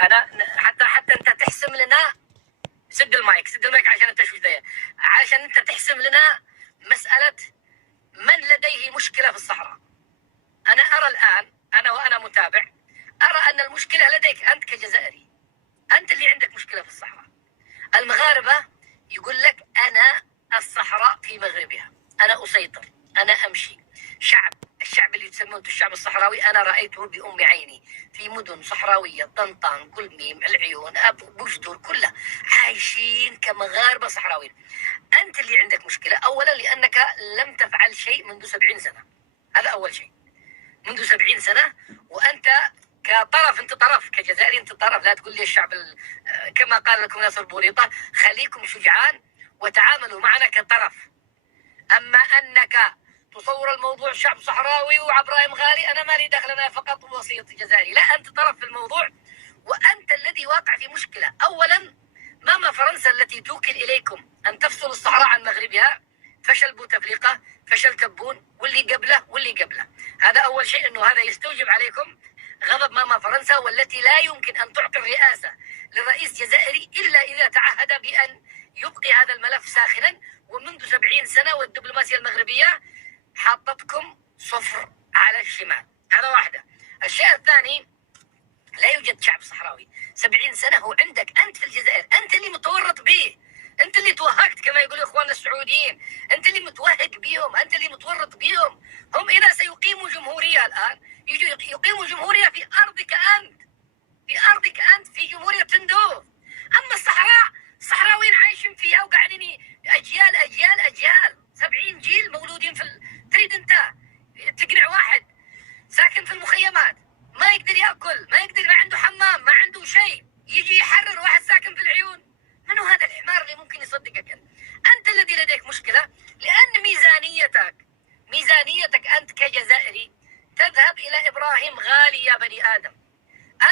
انا حتى انت تحسم لنا. سد المايك عشان انت شو ذا، عشان انت تحسم لنا مساله من لديه مشكله في الصحراء. انا ارى الان، وانا متابع، ارى ان المشكله لديك انت كجزائري. انت اللي عندك مشكله في الصحراء. المغاربه يقول لك انا الصحراء في مغربها، انا اسيطر، انا امشي. الشعب اللي تسمونه الشعب الصحراوي انا رايته بام عيني في مدن صحراويه، طنطان، قلميم، العيون، بوجدور، كلها عايشين كمغاربه صحراويين. انت اللي عندك مشكله اولا لانك لم تفعل شيء منذ 70 سنه. هذا اول شيء. منذ 70 سنه وانت كطرف، انت طرف كجزائري، انت طرف. لا تقول لي الشعب كما قال لكم ناصر بوريطه، خليكم شجعان وتعاملوا معنا كطرف. اما انك تصور الموضوع شعب صحراوي وابراهيم غالي، انا مالي دخل، انا فقط وسيط جزائري. لا، انت طرف في الموضوع، وانت الذي واقع في مشكله. اولا، ماما فرنسا التي توكل اليكم ان تفصل الصحراء عن مغربها، فشل بوتفليقه، فشل تبون، واللي قبله. هذا اول شيء، انه هذا يستوجب عليكم غضب ماما فرنسا، والتي لا يمكن ان تعطي الرئاسه للرئيس جزائري الا اذا تعهد بان يبقي هذا الملف ساخنا. ومنذ 70 سنه والدبلوماسيه المغربيه حاطتكم صفر على الشمال. هذا واحده. الشيء الثاني، لا يوجد شعب صحراوي 70 سنه هو عندك انت في الجزائر. انت اللي متورط به، انت اللي توهقت كما يقول اخواننا السعوديين، انت اللي متوهق بهم، انت اللي متورط بهم. هم اذا سيقيموا جمهوريه الان يجوا يقيموا جمهوريه في ارضك انت، في جمهوريه تندوف. اما الصحراويين عايشين فيها وقاعدين اجيال 70 جيل مولودين تريد انت تقنع واحد ساكن في المخيمات ما يقدر ياكل، ما عنده حمام، ما عنده شيء، يجي يحرر واحد ساكن في العيون؟ منو هذا الحمار اللي ممكن يصدقك؟ انت الذي لديك مشكله، لان ميزانيتك انت كجزائري تذهب الى ابراهيم غالي. يا بني ادم،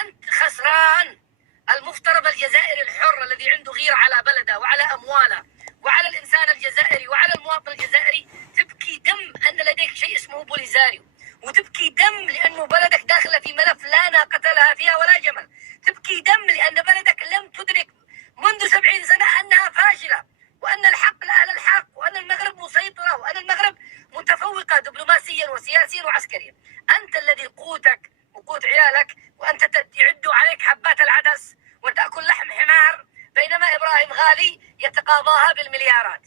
انت خسران. المفترض الجزائري الحر الذي عنده غيره على بلده وعلى امواله وعلى الانسان الجزائري وعلى المواطن الجزائري تبكي دم ان لديك شيء اسمه بوليزاريو، وتبكي دم لانه بلدك داخله في ملف لا ناقه لها فيها ولا جمل. تبكي دم لان بلدك لم تدرك منذ 70 سنه انها فاشله، وان الحق لاهل الحق، وان المغرب مسيطره، وان المغرب متفوقه دبلوماسيا وسياسيا وعسكريا. انت الذي قوتك وقوت عيالك وانت يعدوا عليك حبات العدس وتاكل لحم حمار، بينما ابراهيم غالي يتقاضاها بالمليارات.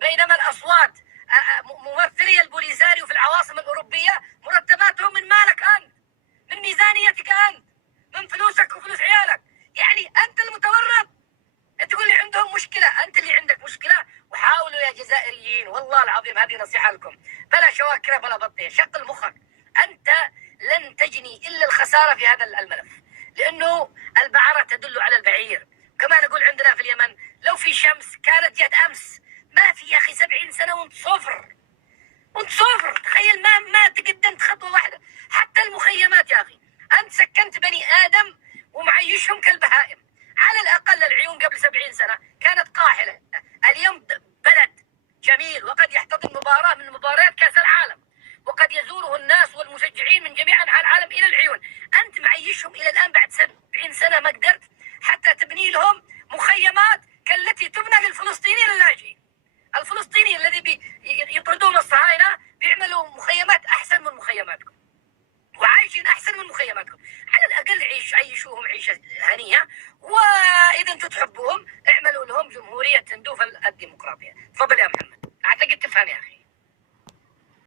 بينما الاصوات ممثلي البوليساريو في العواصم الاوروبيه مرتباتهم من مالك انت، من ميزانيتك انت، من فلوسك وفلوس عيالك. يعني انت المتورط. تقول لي عندهم مشكله، انت اللي عندك مشكله. وحاولوا يا جزائريين، والله العظيم هذه نصيحه لكم، بلا شواكره بلا بطيخ، شغل مخك. انت لن تجني الا الخساره في هذا الملف، لانه البعره تدل على البعير. كما نقول عندنا في اليمن، لو في شمس كانت جت امس. ما في يا اخي 70 سنه وانت صفر. تخيل ما تقدمت خطوه واحده. حتى المخيمات يا اخي، انت سكنت بني ادم ومعيشهم كالبهائم. على الاقل العيون قبل 70 سنه كانت قاحله، اليوم بلد جميل، وقد يحتضن مباراه من مباريات كاس العالم، وقد يزوره الناس والمشجعين من جميع انحاء العالم الى العيون. انت معيشهم الى الان بعد 70 سنه ما قدرت حتى تبني لهم مخيمات كالتي تبنى للفلسطينيين اللاجئين. الفلسطيني الذي يطردون الصهاينه بيعملوا مخيمات احسن من مخيماتكم، وعايشين احسن من مخيماتكم. على الاقل عيشوهم عيشه هنيه، واذا انتم تحبوهم اعملوا لهم جمهوريه تندوف الديمقراطيه. تفضل يا محمد، اعتقد تفهم يا اخي.